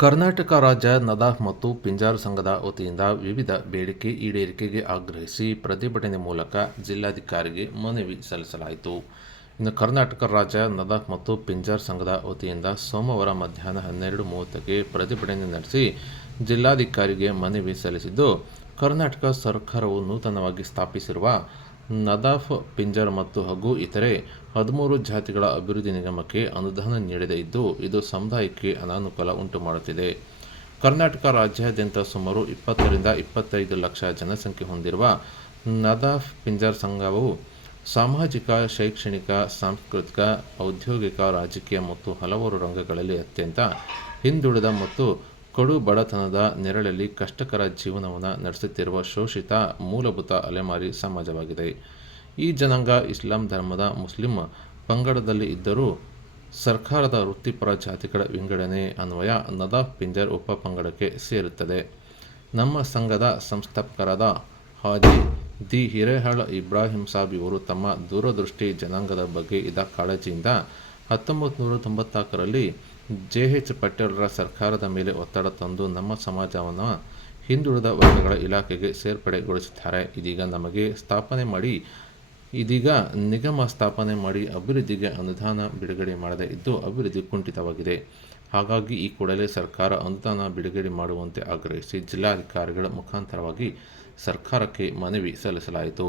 ಕರ್ನಾಟಕ ರಾಜ್ಯ ನದಾಫ್ ಮತ್ತು ಪಿಂಜಾರ್ ಸಂಘದ ವತಿಯಿಂದ ವಿವಿಧ ಬೇಡಿಕೆ ಈಡೇರಿಕೆಗೆ ಆಗ್ರಹಿಸಿ ಪ್ರತಿಭಟನೆ ಮೂಲಕ ಜಿಲ್ಲಾಧಿಕಾರಿಗೆ ಮನವಿ ಸಲ್ಲಿಸಲಾಯಿತು ಇನ್ನು ಕರ್ನಾಟಕ ರಾಜ್ಯ ನದಾಫ್ ಮತ್ತು ಪಿಂಜಾರ್ ಸಂಘದ ವತಿಯಿಂದ ಸೋಮವಾರ ಮಧ್ಯಾಹ್ನ ಹನ್ನೆರಡು ಮೂವತ್ತಕ್ಕೆ ಪ್ರತಿಭಟನೆ ನಡೆಸಿ ಜಿಲ್ಲಾಧಿಕಾರಿಗೆ ಮನವಿ ಸಲ್ಲಿಸಿದ್ದು ಕರ್ನಾಟಕ ಸರ್ಕಾರವು ನೂತನವಾಗಿ ಸ್ಥಾಪಿಸಿರುವ ನದಾಫ್ ಪಿಂಜರ್ ಮತ್ತು ಹಗು ಇತರೆ ಹದಿಮೂರು ಜಾತಿಗಳ ಅಭಿವೃದ್ಧಿ ನಿಗಮಕ್ಕೆ ಅನುದಾನ ನೀಡದೇ ಇದ್ದು ಇದು ಸಮುದಾಯಕ್ಕೆ ಅನಾನುಕೂಲ ಉಂಟು ಮಾಡುತ್ತಿದೆ ಕರ್ನಾಟಕ ರಾಜ್ಯಾದ್ಯಂತ ಸುಮಾರು ಇಪ್ಪತ್ತರಿಂದ ಇಪ್ಪತ್ತೈದು ಲಕ್ಷ ಜನಸಂಖ್ಯೆ ಹೊಂದಿರುವ ನದಾಫ್ ಪಿಂಜರ್ ಸಂಘವು ಸಾಮಾಜಿಕ ಶೈಕ್ಷಣಿಕ ಸಾಂಸ್ಕೃತಿಕ ಔದ್ಯೋಗಿಕ ರಾಜಕೀಯ ಮತ್ತು ಹಲವಾರು ರಂಗಗಳಲ್ಲಿ ಅತ್ಯಂತ ಹಿಂದುಳಿದ ಮತ್ತು ಕಡು ಬಡತನದ ನೆರಳಲ್ಲಿ ಕಷ್ಟಕರ ಜೀವನವನ್ನು ನಡೆಸುತ್ತಿರುವ ಶೋಷಿತ ಮೂಲಭೂತ ಅಲೆಮಾರಿ ಸಮಾಜವಾಗಿದೆ ಈ ಜನಾಂಗ ಇಸ್ಲಾಂ ಧರ್ಮದ ಮುಸ್ಲಿಂ ಪಂಗಡದಲ್ಲಿ ಇದ್ದರೂ ಸರ್ಕಾರದ ವೃತ್ತಿಪರ ಜಾತಿಗಳ ವಿಂಗಡಣೆ ಅನ್ವಯ ನದಾಫ್ ಪಿಂಜರ್ ಉಪ ಪಂಗಡಕ್ಕೆ ಸೇರುತ್ತದೆ ನಮ್ಮ ಸಂಘದ ಸಂಸ್ಥಾಪಕರಾದ ಹಾಜಿ ದಿ ಹಿರೇಹಾಳ್ ಇಬ್ರಾಹಿಂ ಸಾಬ್ ಇವರು ತಮ್ಮ ದೂರದೃಷ್ಟಿ ಜನಾಂಗದ ಬಗ್ಗೆ ಇದ ಕಾಳಜಿಯಿಂದ ಹತ್ತೊಂಬತ್ತು ನೂರ ತೊಂಬತ್ನಾಲ್ಕರಲ್ಲಿ ಜೆ ಎಚ್ ಪಟೇಲರ ಸರ್ಕಾರದ ಮೇಲೆ ಒತ್ತಡ ತಂದು ನಮ್ಮ ಸಮಾಜವನ್ನು ಹಿಂದುಳಿದ ವರ್ಗಗಳ ಇಲಾಖೆಗೆ ಸೇರ್ಪಡೆಗೊಳಿಸುತ್ತಾರೆ ಇದೀಗ ನಮಗೆ ಸ್ಥಾಪನೆ ಮಾಡಿ ಇದೀಗ ನಿಗಮ ಸ್ಥಾಪನೆ ಮಾಡಿ ಅಭಿವೃದ್ಧಿಗೆ ಅನುದಾನ ಬಿಡುಗಡೆ ಮಾಡದೇ ಇದ್ದು ಅಭಿವೃದ್ಧಿ ಕುಂಠಿತವಾಗಿದೆ ಹಾಗಾಗಿ ಈ ಕೂಡಲೇ ಸರ್ಕಾರ ಅನುದಾನ ಬಿಡುಗಡೆ ಮಾಡುವಂತೆ ಆಗ್ರಹಿಸಿ ಜಿಲ್ಲಾಧಿಕಾರಿಗಳ ಮುಖಾಂತರವಾಗಿ ಸರ್ಕಾರಕ್ಕೆ ಮನವಿ ಸಲ್ಲಿಸಲಾಯಿತು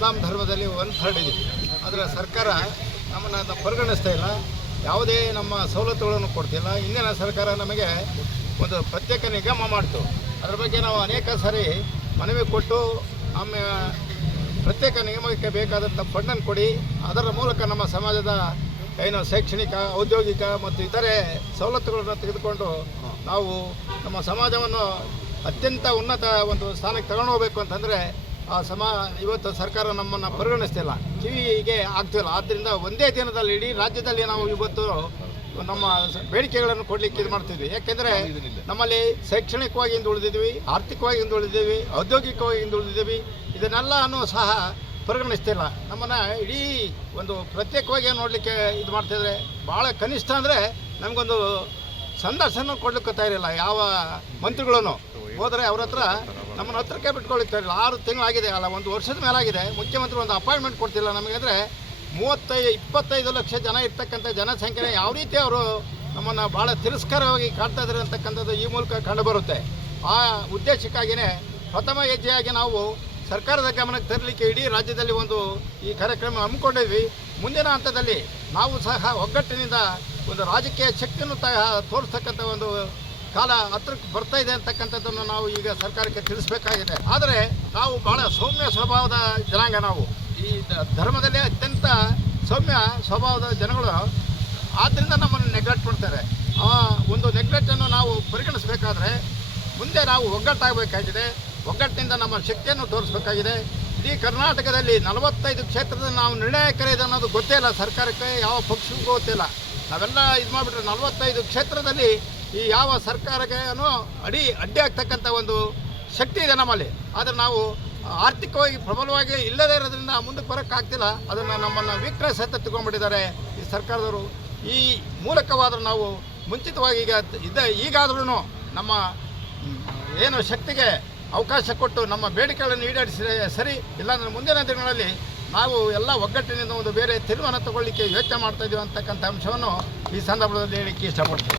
ಇಸ್ಲಾಂ ಧರ್ಮದಲ್ಲಿ ಒನ್ ಥರ್ಡ್ ಇದೆ ಆದರೆ ಸರ್ಕಾರ ನಮ್ಮನ್ನು ಪರಿಗಣಿಸ್ತಾ ಇಲ್ಲ ಯಾವುದೇ ನಮ್ಮ ಸವಲತ್ತುಗಳನ್ನು ಕೊಡ್ತಿಲ್ಲ ಇಂದಿನ ಸರ್ಕಾರ ನಮಗೆ ಒಂದು ಪ್ರತ್ಯೇಕ ನಿಗಮ ಮಾಡ್ತು ಅದ್ರ ಬಗ್ಗೆ ನಾವು ಅನೇಕ ಸಾರಿ ಮನವಿ ಕೊಟ್ಟು ಆಮೇಲೆ ಪ್ರತ್ಯೇಕ ನಿಗಮಕ್ಕೆ ಬೇಕಾದಂಥ ಫಂಡನ್ನು ಕೊಡಿ ಅದರ ಮೂಲಕ ನಮ್ಮ ಸಮಾಜದ ಏನು ಶೈಕ್ಷಣಿಕ ಔದ್ಯೋಗಿಕ ಮತ್ತು ಇತರೆ ಸವಲತ್ತುಗಳನ್ನು ತೆಗೆದುಕೊಂಡು ನಾವು ನಮ್ಮ ಸಮಾಜವನ್ನು ಅತ್ಯಂತ ಉನ್ನತ ಒಂದು ಸ್ಥಾನಕ್ಕೆ ತಗೊಂಡು ಹೋಗಬೇಕು ಅಂತಂದರೆ ಆ ಸಮ ಇವತ್ತು ಸರ್ಕಾರ ನಮ್ಮನ್ನು ಪರಿಗಣಿಸ್ತಿಲ್ಲ ಕಿವಿಗೆ ಆಗ್ತಿಲ್ಲ ಆದ್ದರಿಂದ ಒಂದೇ ದಿನದಲ್ಲಿ ಇಡೀ ರಾಜ್ಯದಲ್ಲಿ ನಾವು ಇವತ್ತು ನಮ್ಮ ಬೇಡಿಕೆಗಳನ್ನು ಕೊಡಲಿಕ್ಕೆ ಇದು ಮಾಡ್ತಿದ್ವಿ ಯಾಕೆಂದರೆ ನಮ್ಮಲ್ಲಿ ಶೈಕ್ಷಣಿಕವಾಗಿ ಹಿಂದುಳಿದಿದ್ವಿ ಆರ್ಥಿಕವಾಗಿ ಹಿಂದುಳಿದೀವಿ ಔದ್ಯೋಗಿಕವಾಗಿ ಇದನ್ನೆಲ್ಲ ಇದನ್ನೆಲ್ಲನೂ ಸಹ ಪರಿಗಣಿಸ್ತಿಲ್ಲ ನಮ್ಮನ್ನು ಇಡೀ ಒಂದು ಪ್ರತ್ಯೇಕವಾಗಿ ನೋಡಲಿಕ್ಕೆ ಇದು ಮಾಡ್ತಿದ್ರೆ ಭಾಳ ಕನಿಷ್ಠ ಅಂದರೆ ನಮಗೊಂದು ಸಂದರ್ಶನ ಕೊಡ್ಲಿಕ್ಕೆ ತಯಾರಿಲ್ಲ ಯಾವ ಮಂತ್ರಿಗಳನ್ನು ಹೋದರೆ ಅವ್ರ ಹತ್ರ ನಮ್ಮನ್ನು ಹತ್ರಕ್ಕೆ ಬಿಟ್ಕೊಳ್ಳುತ್ತಾರೆ ಆರು ತಿಂಗಳಾಗಿದೆ ಅಲ್ಲ ಒಂದು ವರ್ಷದ ಮೇಲಾಗಿದೆ ಮುಖ್ಯಮಂತ್ರಿ ಒಂದು ಅಪಾಯಿಂಟ್ಮೆಂಟ್ ಕೊಡ್ತಿಲ್ಲ ನಮಗೆ ಅಂದರೆ ಮೂವತ್ತೈದು ಇಪ್ಪತ್ತೈದು ಲಕ್ಷ ಜನ ಇರ್ತಕ್ಕಂಥ ಜನಸಂಖ್ಯೆ ಯಾವ ರೀತಿ ಅವರು ನಮ್ಮನ್ನು ಭಾಳ ತಿರಸ್ಕಾರವಾಗಿ ಕಾಡ್ತಾ ಇದ್ದಾರೆ ಅಂತಕ್ಕಂಥದ್ದು ಈ ಮೂಲಕ ಕಂಡುಬರುತ್ತೆ ಆ ಉದ್ದೇಶಕ್ಕಾಗಿಯೇ ಪ್ರಥಮ ಹೆಜ್ಜೆಯಾಗಿ ನಾವು ಸರ್ಕಾರದ ಗಮನಕ್ಕೆ ತರಲಿಕ್ಕೆ ಇಡೀ ರಾಜ್ಯದಲ್ಲಿ ಒಂದು ಈ ಕಾರ್ಯಕ್ರಮ ಹಮ್ಮಿಕೊಂಡಿದ್ವಿ ಮುಂದಿನ ಹಂತದಲ್ಲಿ ನಾವು ಸಹ ಒಗ್ಗಟ್ಟಿನಿಂದ ಒಂದು ರಾಜಕೀಯ ಶಕ್ತಿಯನ್ನು ತ ತೋರಿಸ್ತಕ್ಕಂಥ ಒಂದು ಕಾಲ ಹತ್ರಕ್ಕೆ ಬರ್ತಾ ಇದೆ ಅಂತಕ್ಕಂಥದ್ದನ್ನು ನಾವು ಈಗ ಸರ್ಕಾರಕ್ಕೆ ತಿಳಿಸಬೇಕಾಗಿದೆ ಆದರೆ ನಾವು ಭಾಳ ಸೌಮ್ಯ ಸ್ವಭಾವದ ಜನಾಂಗ ನಾವು ಈ ಧರ್ಮದಲ್ಲಿ ಅತ್ಯಂತ ಸೌಮ್ಯ ಸ್ವಭಾವದ ಜನಗಳು ಆದ್ದರಿಂದ ನಮ್ಮನ್ನು ನೆಗ್ಲೆಕ್ಟ್ ಮಾಡ್ತಾರೆ ಆ ಒಂದು ನೆಗ್ಲೆಕ್ಟನ್ನು ನಾವು ಪರಿಗಣಿಸಬೇಕಾದ್ರೆ ಮುಂದೆ ನಾವು ಒಗ್ಗಟ್ಟಾಗಬೇಕಾಗಿದೆ ಒಗ್ಗಟ್ಟಿನಿಂದ ನಮ್ಮ ಶಕ್ತಿಯನ್ನು ತೋರಿಸಬೇಕಾಗಿದೆ ಇಡೀ ಕರ್ನಾಟಕದಲ್ಲಿ ನಲವತ್ತೈದು ಕ್ಷೇತ್ರದಲ್ಲಿ ನಾವು ನಿರ್ಣಾಯಕರಿದೆ ಅನ್ನೋದು ಗೊತ್ತೇ ಇಲ್ಲ ಸರ್ಕಾರಕ್ಕೆ ಯಾವ ಪಕ್ಷಕ್ಕೂ ಗೊತ್ತಿಲ್ಲ ನಾವೆಲ್ಲ ಇದು ಮಾಡಿಬಿಟ್ರೆ ನಲವತ್ತೈದು ಕ್ಷೇತ್ರದಲ್ಲಿ ಈ ಯಾವ ಸರ್ಕಾರಕ್ಕೂ ಅಡಿ ಆಗ್ತಕ್ಕಂಥ ಒಂದು ಶಕ್ತಿ ಇದೆ ನಮ್ಮಲ್ಲಿ ಆದರೆ ನಾವು ಆರ್ಥಿಕವಾಗಿ ಪ್ರಬಲವಾಗಿ ಇಲ್ಲದೇ ಇರೋದ್ರಿಂದ ಮುಂದಕ್ಕೆ ಬರೋಕ್ಕಾಗ್ತಿಲ್ಲ ಅದನ್ನು ನಮ್ಮನ್ನು ವೀಕ್ನೆಸ್ ಅಂತ ತಗೊಂಡ್ಬಿಟ್ಟಿದ್ದಾರೆ ಈ ಸರ್ಕಾರದವರು ಈ ಮೂಲಕವಾದರೂ ನಾವು ಮುಂಚಿತವಾಗಿ ಈಗ ಇದ್ದ ಈಗಾದ್ರೂ ನಮ್ಮ ಏನು ಶಕ್ತಿಗೆ ಅವಕಾಶ ಕೊಟ್ಟು ನಮ್ಮ ಬೇಡಿಕೆಗಳನ್ನು ಈಡೇರಿಸಿದರೆ ಸರಿ ಇಲ್ಲಾಂದರೆ ಮುಂದಿನ ದಿನಗಳಲ್ಲಿ ನಾವು ಎಲ್ಲ ಒಗ್ಗಟ್ಟಿನಿಂದ ಒಂದು ಬೇರೆ ತೀರ್ಮಾನ ತಗೊಳ್ಳಿಕ್ಕೆ ಯೋಚನೆ ಮಾಡ್ತಾ ಇದ್ದೀವಿ ಅಂತಕ್ಕಂಥ ಅಂಶವನ್ನು ಈ ಸಂದರ್ಭದಲ್ಲಿ ಹೇಳಿಕ್ಕೆ ಇಷ್ಟಪಡ್ತೀನಿ